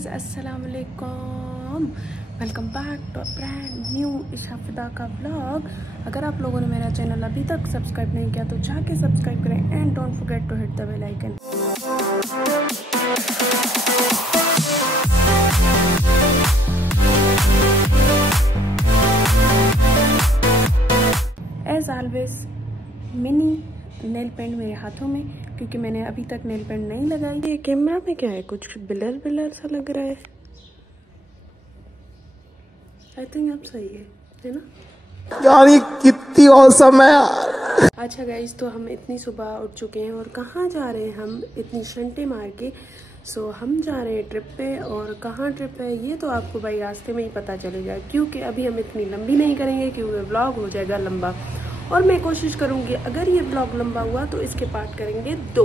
Guys, अस्सलाम वालेकुम। Welcome back to brand new Isha Fida का व्लॉग। अगर आप लोगों ने मेरा चैनल अभी तक सब्सक्राइब नहीं किया तो जाके सब्सक्राइब करें and don't forget to hit the bell icon. As always mini nail paint मेरे हाथों में, क्योंकि मैंने अभी तक नेल पेंट नहीं लगाई। ये कैमरा में क्या है, कुछ ब्लर सा लग रहा है। आई थिंक अब सही है ना यार? ये कितनी औसम है यार। अच्छा गाइस, तो हम इतनी सुबह उठ चुके हैं और कहाँ जा रहे हैं हम इतनी शंटे मार के। सो हम जा रहे हैं ट्रिप पे, और कहाँ ट्रिप है ये तो आपको भाई रास्ते में ही पता चलेगा, क्योंकि अभी हम इतनी लंबी नहीं करेंगे क्योंकि व्लॉग हो जाएगा लंबा। और मैं कोशिश करूंगी अगर ये ब्लॉग लंबा हुआ तो इसके पार्ट करेंगे 2।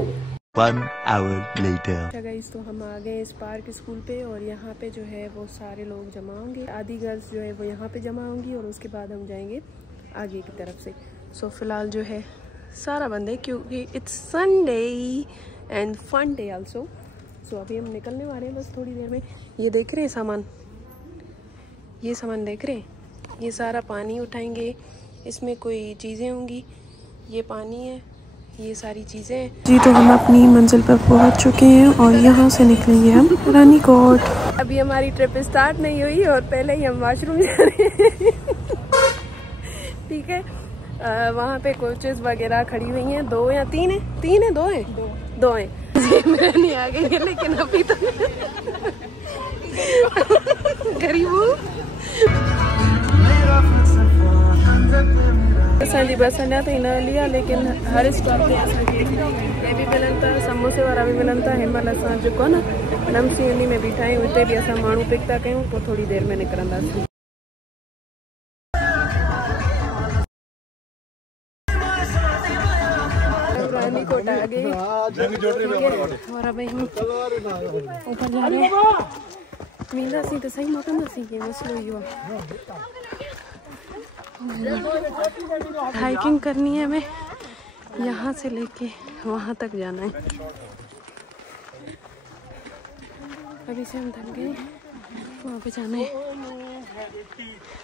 1 hour later। अच्छा गाइस, तो हम आ गए इस पार्क स्कूल पे, और यहाँ पे जो है वो सारे लोग जमा होंगे। आधी गर्ल्स जो है वो यहाँ पे जमा होंगी और उसके बाद हम जाएंगे आगे की तरफ से। सो फिलहाल जो है सारा बंद है क्योंकि it's Sunday and fun day also. So अभी हम निकलने वाले हैं बस थोड़ी देर में। ये देख रहे हैं सामान, ये सामान देख रहे हैं, ये सारा पानी उठाएंगे। इसमें कोई चीज़ें होंगी, ये पानी है, ये सारी चीज़ें हैं जी। तो हम अपनी मंजिल पर पहुंच चुके हैं और यहाँ से निकलेंगे हम रानीकोट। अभी हमारी ट्रिप स्टार्ट नहीं हुई और पहले ही हम वॉशरूम जा रहे हैं। ठीक है, वहाँ पे कोचेस वगैरह खड़ी हुई हैं, 2 या 3 है, 3 है, 2 है, 2 है। नहीं आ गई है लेकिन अभी तो गरीबू असांजी बस अञा ताईं न हली आहे, लेकिन हर स्टॉप ते असांखे हे बि मिलनि था, समोसे वारा बि मिलनि था। हिन महिल असां जेको आहे न नमसी उन्ही में बीठा आहियूं, हिते बि असां माण्हू पिक था कयूं, पोइ थोड़ी देर में निकिरंदासीं। रानीकोट आ गए और अब हम ऊपर जा रहे हैं। वेंदासीं त सही मोटंदासीं, के मसलो इहो आहे। हाइकिंग करनी है हमें, यहाँ से लेके वहाँ तक जाना है। अभी से हम थक गए, वहाँ पे जाना है।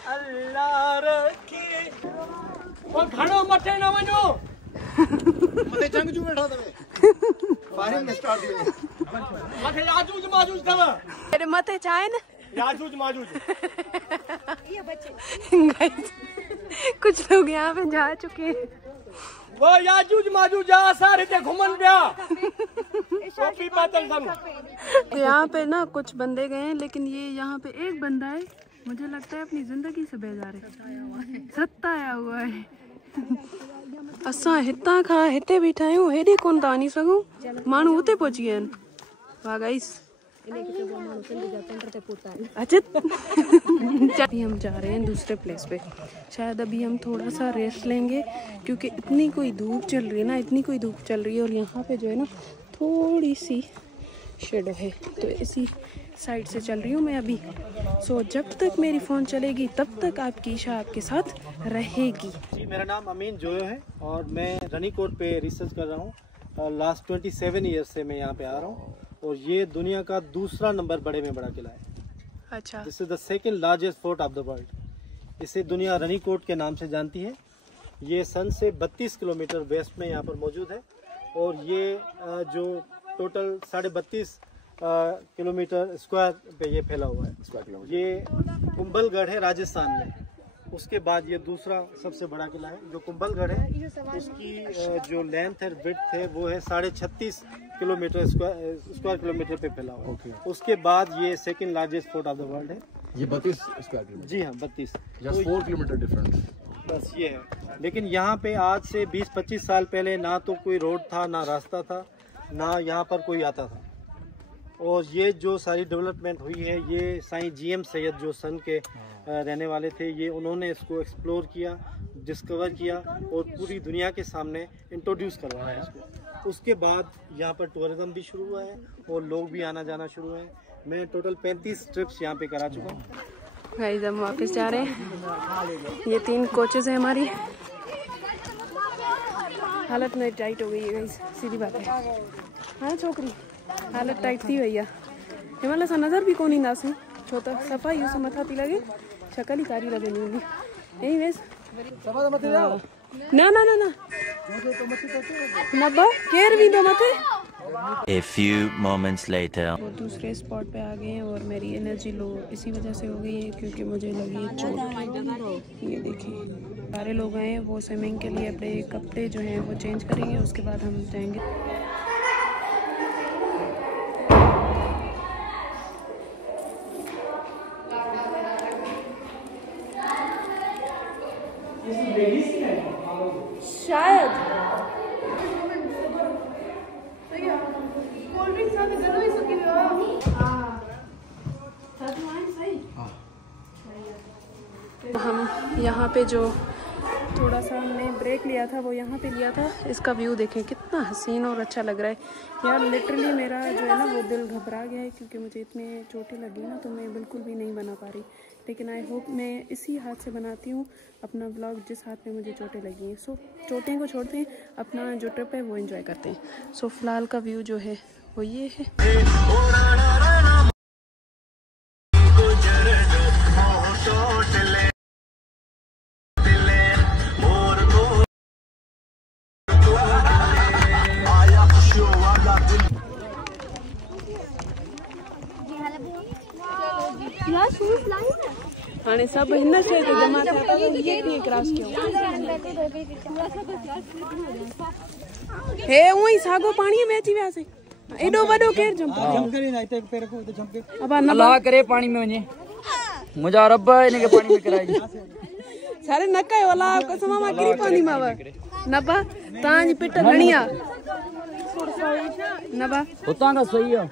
अल्लाह रखे ओ घणो मथे न वञो, मथे जंग जू बैठा तवे फायरिंग में स्टार्ट हुई। मथे याजूज माजूज तव, तेरे मथे चाहे न याजूज माजूज। ये बच्चे कुछ लोग यहाँ पे जा चुके हैं। वो याजूज माजूज असां हिते घुमन पिया, टोपी पातल सम। यहाँ पे ना कुछ बंदे गए हैं, लेकिन ये यहाँ पे एक बंदा है, मुझे लगता है अपनी जिंदगी से बेजार है, सताया हुआ है। असां हितां खां हिते बीठा आहियूं, हेॾे कोन था वञी सघूं, माण्हू हुते पहुची विया आहिनि। वाह गाइस, अभी हम जा रहे हैं दूसरे प्लेस पे। शायद अभी हम थोड़ा सा रेस्ट लेंगे क्योंकि इतनी कोई धूप चल रही है ना, इतनी कोई धूप चल रही है, और यहाँ पे जो है ना थोड़ी सी शेडो है, तो इसी साइड से चल रही हूँ मैं अभी। सो जब तक मेरी फ़ोन चलेगी तब तक आपकी इशा आपके साथ रहेगी। जी, मेरा नाम अमीन जोयो है और मैं रानीकोट पे रिसर्च कर रहा हूँ। लास्ट 27 ईयर्स से मैं यहाँ पे आ रहा हूँ, और ये दुनिया का दूसरा नंबर बड़े में बड़ा किला है। अच्छा, this is the second largest fort of the world. इसे दुनिया रानीकोट के नाम से जानती है। ये सन से 32 किलोमीटर वेस्ट में यहाँ पर मौजूद है, और ये जो टोटल 32.5 किलोमीटर स्क्वायर पे ये फैला हुआ है। ये कुंभलगढ़ है राजस्थान में। उसके बाद ये दूसरा सबसे बड़ा किला है जो कुंभलगढ़ है। उसकी जो लेंथ है, विड्थ है, वो है 36.5 किलोमीटर स्क्वायर किलोमीटर पे फैला हुआ है। उसके बाद ये second largest fort of the world है। ये 32 स्क्वायर किलोमीटर? जी हाँ, 32। जस्ट 4 किलोमीटर डिफरेंस बस ये है। लेकिन यहाँ पे आज से 20-25 साल पहले ना तो कोई रोड था, ना रास्ता था, ना यहाँ पर कोई आता था। और ये जो सारी डेवलपमेंट हुई है, ये साईं GM सैयद जो सन के रहने वाले थे, ये उन्होंने इसको एक्सप्लोर किया, डिस्कवर किया और पूरी दुनिया के सामने इंट्रोड्यूस करवाया इसको। उसके बाद यहाँ पर टूरिज्म भी शुरू हुआ है और लोग भी आना जाना शुरू हुए हैं। मैं टोटल 35 ट्रिप्स यहाँ पे करा चुका हूँ। गाइस, हम वापस जा रहे हैं। ये 3 कोचेस हैं हमारी। हालत में टाइट हो गई है गाइस, सीधी बात है। हाँ छोकरी, हालत टाइट थी भैया। हिमालय सा नज़र भी कोन ईंदासीं छो त सफ़ाई इहो मथा थी लॻे शक्ल ई कारी लॻंदी हूंदी एनीवेज़ न न न न न बा केर वेंदो मथे। A few moments later. वो दूसरे स्पॉट पे आ गए हैं और मेरी एनर्जी लो इसी वजह से हो गई है क्योंकि मुझे लगी है चोट। ये देखिए सारे लोग आए हैं, वो स्विमिंग के लिए अपने कपड़े जो हैं वो चेंज करेंगे, उसके बाद हम जाएंगे। शायद हम यहाँ पे जो थोड़ा सा हमने ब्रेक लिया था वो यहाँ पे लिया था। इसका व्यू देखें कितना हसीन और अच्छा लग रहा है यार। लिटरली मेरा जो है ना वो दिल घबरा गया है क्योंकि मुझे इतने चोटें लगी ना तो मैं बिल्कुल भी नहीं बना पा रही। लेकिन आई होप मैं इसी हाथ से बनाती हूँ अपना व्लॉग जिस हाथ में मुझे चोटें लगी हैं। सो चोटें को छोड़ते हैं, अपना जो ट्रिप है वो एंजॉय करते हैं। सो फिलहाल का व्यू जो है वो ये है। हाणे सब हिन शइ ते जमा थिया अथव, इहे कीअं क्रॉस कयो? हे उहो ई साॻो पाणीअ में अची वियासीं। एॾो वॾो केरु जंप अल्लाह करे पानी में वञे मुंहिंजा रब इनखे पानी में कराइजे। सारे न कयो अलाह कसम मां किरी पवंदीमांव। न बा तव्हांजी पिट घणी आहे न बा हुतां खां सही आहे।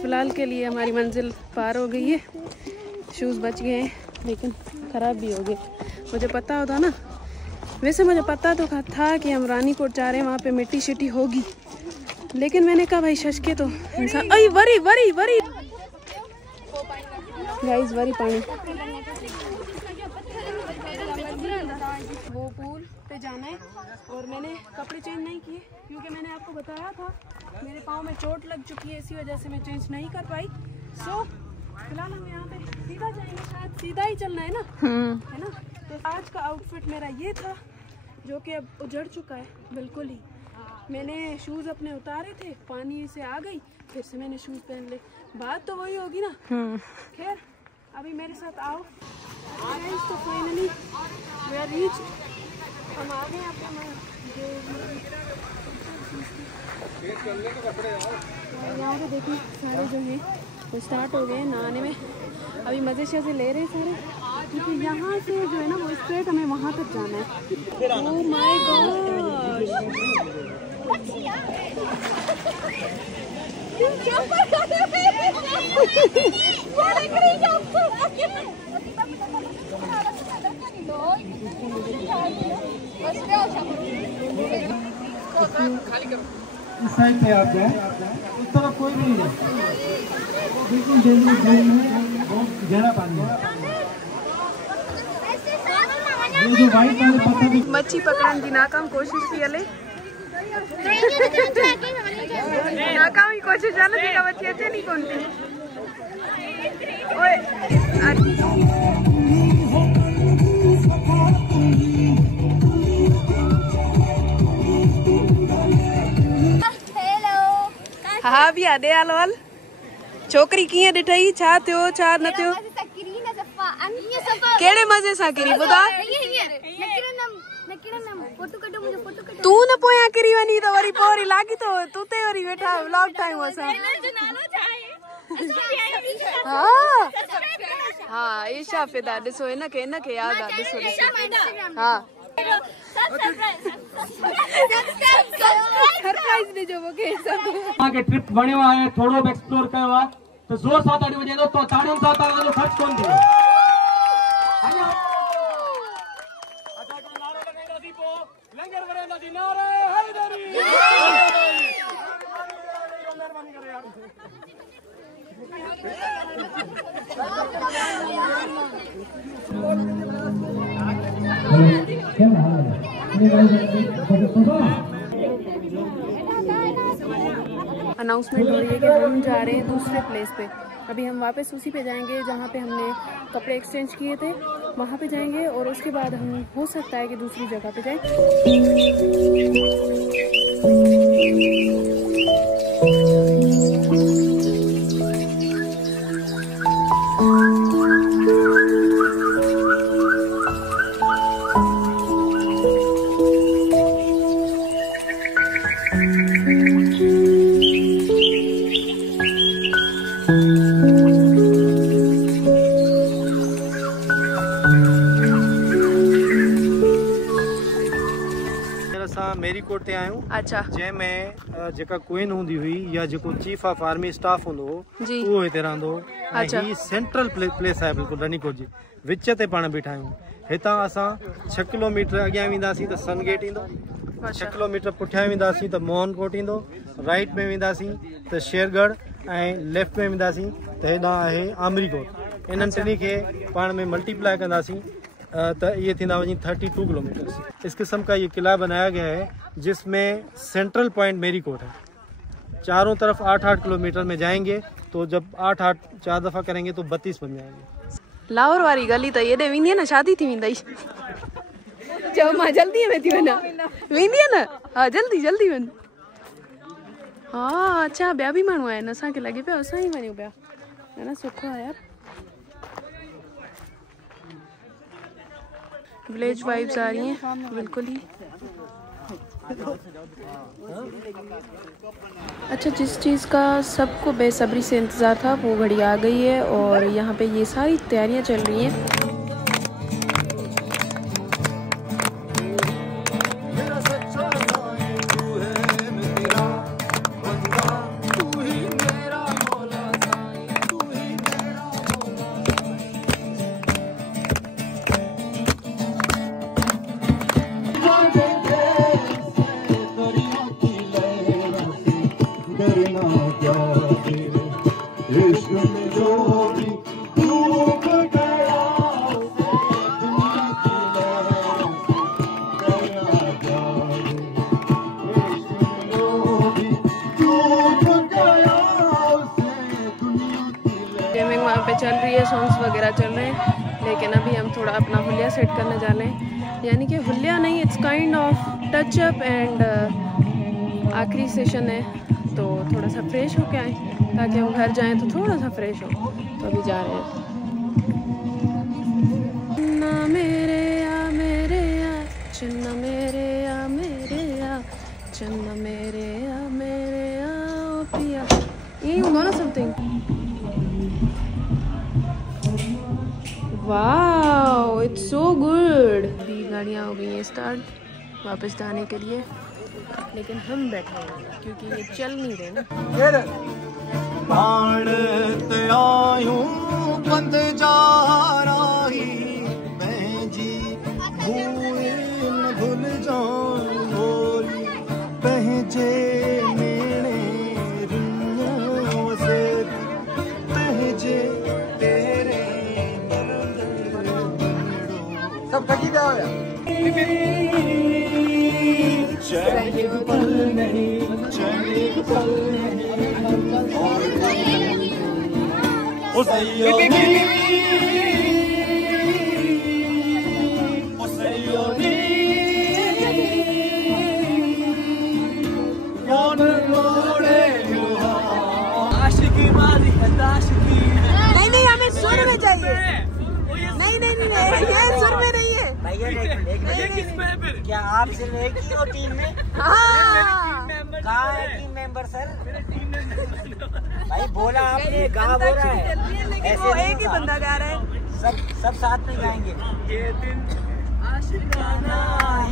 फिलहाल के लिए हमारी मंजिल पार हो गई है। शूज़ बच गए हैं लेकिन ख़राब भी हो गए। मुझे पता होता ना, वैसे मुझे पता तो था कि हम रानीकोट जा रहे हैं, वहाँ पे मिट्टी शिट्टी होगी, लेकिन मैंने कहा भाई शश के तो इंसान अई worry worry worry guys worry पानी। वो पूल पे जाना है और मैंने कपड़े चेंज नहीं किए क्योंकि मैंने आपको बताया था मेरे पाँव में चोट लग चुकी है, इसी वजह से मैं चेंज नहीं कर पाई। सो फिलहाल हम यहाँ पे सीधा जाएंगे, शायद सीधा ही चलना है ना, है ना। तो आज का आउटफिट मेरा ये था जो कि अब उजड़ चुका है बिल्कुल ही। मैंने शूज़ अपने उतारे थे, पानी से आ गई, फिर से मैंने शूज़ पहन ले। बात तो वही होगी ना। खैर अभी मेरे साथ आओ। तो फाइनली वी आर रीच्ड, हम आ गए अपने यहाँ पे देखिए सारे जो हैं वो स्टार्ट हो गए नहाने में। अभी मज़े से ले रहे हैं सारे क्योंकि यहाँ से जो है ना वो स्ट्रेट हमें वहाँ तक जाना है। ओह माय गॉड इस साइड पे आप जाए, उस तरफ कोई नहीं है, बिल्कुल डेंजरस जोन में बहुत गहरा पानी है। ये जो वाइट वाले पत्थर मच्छी पकड़ने की नाकाम कोशिश थी हले नाकाम ही कोशिश हले जेका मच्छी अचे नहीं कोन थी। ओए हाँ भी आदे आलोल छोकरी कीअं ॾिठई, छा थियो छा न थियो, केड़े मज़े सां किरी ॿुधा? तू न पोयां किरी वञी त वरी पोइ वरी लागी तो तू ते वरी वेठा व्लॉग ठाहियूं असां। हाँ हाँ ईशा फिदा ॾिसो हिनखे यादि आहे, ॾिसो ॾिसो हाँ सरप्राइज ॾिजो मूंखे के ट्रिप बणियो आहे, थोरो बि एक्सप्लोर कयो आहे त ज़ोर सां ताड़ी वॼाईंदो तो ताड़ियुनि सां तव्हांजो ख़र्च कोन थींदो। लंगर वरंदासीं नारे हैदरी। अनाउंसमेंट हो रही है कि हम जा रहे हैं दूसरे प्लेस पे। अभी हम वापस उसी पे जाएंगे जहाँ पे हमने कपड़े एक्सचेंज किए थे, वहाँ पे जाएंगे और उसके बाद हम हो सकता है कि दूसरी जगह पे जाएं। मेरी कोट ते आयो। अच्छा। जंहिंमें जेका क्वीन हूंदी हुई या जेको चीफ ऑफ आर्मी स्टाफ हूंदो जी, उहो हिते रहंदो। अच्छा। ही सेंट्रल प्लेस आहे बिल्कुल रनीकोट जी विच ते पाण बीठा आहियूं। हितां असां 6 किलोमीटर अॻियां वेंदासीं त सन गेट ईंदो, 6 किलोमीटर पुठियां वेंदासीं त मोहन कोट ईंदो, राइट में वेंदासीं त शेरगढ़ ऐं लेफ्ट में वेंदासीं त हेॾां आहे आमरी कोट। इन्हनि टिनी खे पाण में मल्टीप्लाई कंदासीं तो ये थींदा वही 32 किलोमीटर। इस किस्म का ये किला बनाया गया है जिसमें सेंट्रल पॉइंट मेरी कोट है। चारों तरफ 8-8 किलोमीटर में जाएंगे तो जब 8-8 4 दफ़ा करेंगे तो 32 बन जाएंगे। लाहौर वाली गली तो ये वेंदी है ना, शादी थी वेंदा चओ मां जल्दी में थी वञा वेंदी है ना। हाँ जल्दी जल्दी वन। हाँ अच्छा ॿिया बि माण्हू आहिनि, असांखे लॻे पियो असां ई वञूं पिया, है ना। सुठो आहे यार, विलेज वाइब्स आ रही हैं बिल्कुल ही। अच्छा, जिस चीज़ का सबको बेसब्री से इंतज़ार था वो घड़ी आ गई है और यहाँ पे ये सारी तैयारियाँ चल रही हैं। पे चल रही है, सॉन्ग्स वगैरह चल रहे हैं, लेकिन अभी हम थोड़ा अपना हुलिया सेट करने जा रहे हैं। यानी कि हुलिया नहीं, it's kind of touch up and आखिरी सेशन है तो थोड़ा सा फ्रेश होके आए ताकि हम घर जाएं तो थोड़ा सा फ्रेश हो। तो अभी जा रहे हैं। चन्ना मेरे आ चन्ना मेरे आ चन्ना मेरे आ ओ पिया, यही हुआ ना something. Wow it's so good. अभी गाड़ियाँ हो गई हैं स्टार्ट वापस जाने के लिए, लेकिन हम बैठे हैं क्योंकि ये चल नहीं रहे ना। बंद जा रही मैं जी भूल जाऊं पहजे सब कटी जा रहा नहीं हमें सुर में चाहिए। नहीं ये सुर में नहीं है भैया। ये किस में है फिर? क्या आप सिर्फ एक ही हो टीम में? हाँ। कहाँ है टीम मेंबर सर? भाई बोला आपने, कहाँ बोल रहा है? ऐसे एक ही बंदा गा रहा है, सब साथ में गाएंगे। ये दिन आशिकाना,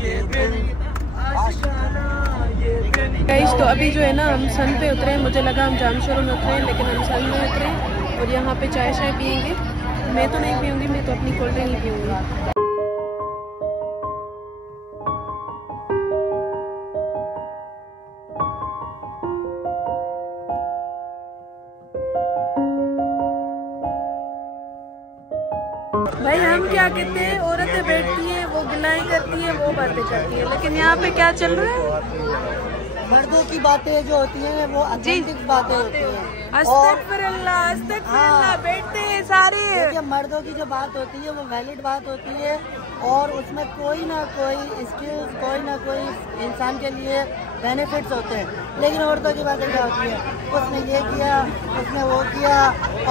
ये दिन आशिकाना, ये दिन। गाइस तो अभी जो है ना हम सन पे उतरे, मुझे लगा हम जामशोरों में उतरे लेकिन हम सन में उतरे और यहाँ पे चाय पियेंगे। मैं तो नहीं पीऊँगी, मैं तो अपनी कोल्ड ड्रिंक ही पीऊँगी। भाई हम क्या कहते हैं, औरतें बैठती हैं, वो गिलाई करती हैं, वो बातें करती हैं, लेकिन यहाँ पे क्या चल रहा है? मर्दों की बातें जो होती हैं वो ऑथेंटिक बातें होती हैं। अस्तगफिरुल्लाह बैठते हैं सारे। देखिए मर्दों की जो बात होती है वो वैलिड बात होती है और उसमें कोई ना कोई स्किल्स, कोई ना कोई इंसान के लिए बेनिफिट्स होते हैं। लेकिन औरतों की बातें क्या होती है, उसने ये किया, उसने वो किया,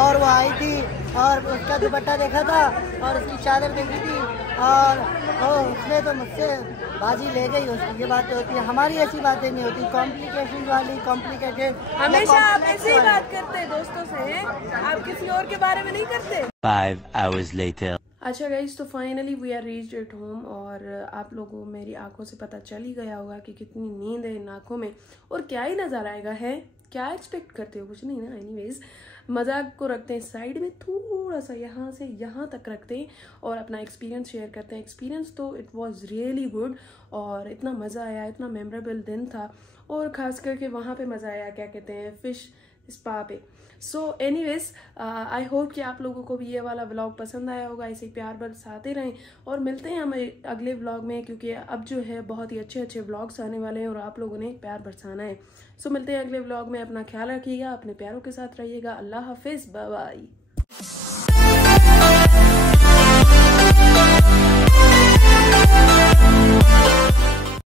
और वो आई थी और उसका दुपट्टा देखा था और उसकी चादर देखी थी और उसने तो मुझसे बाजी ले गई, उसकी ये बातें होती है। हमारी ऐसी बातें नहीं होती, कॉम्प्लिकेशन वाली, कॉम्प्लिकेटेड। हमेशा आप ऐसे ही बात करते हैं दोस्तों से, आप किसी और के बारे में नहीं करते। 5 hours later. अच्छा गाइस, तो finally we are reached at home और आप लोगों को मेरी आंखों से पता चल ही गया होगा कि कितनी नींद है इन आंखों में और क्या ही नज़ारा आएगा है। क्या एक्सपेक्ट करते हो, कुछ नहीं ना। एनीवेज मजाक को रखते हैं साइड में, थोड़ा सा यहाँ से यहाँ तक रखते हैं और अपना एक्सपीरियंस शेयर करते हैं। एक्सपीरियंस तो इट वाज रियली गुड और इतना मज़ा आया, इतना मेमोरेबल दिन था और ख़ास करके वहाँ पे मज़ा आया, क्या कहते हैं, फिश स्पा पे। सो एनीवेज आई होप कि आप लोगों को भी ये वाला व्लॉग पसंद आया होगा। इसे प्यार बरसाते रहें और मिलते हैं हमें अगले व्लॉग में, क्योंकि अब जो है बहुत ही अच्छे अच्छे व्लॉग्स आने वाले हैं और आप लोगों ने प्यार बरसाना है। सो मिलते हैं अगले व्लॉग में। अपना ख्याल रखिएगा, अपने प्यारों के साथ रहिएगा। अल्लाह हाफिज़, बाय बाय।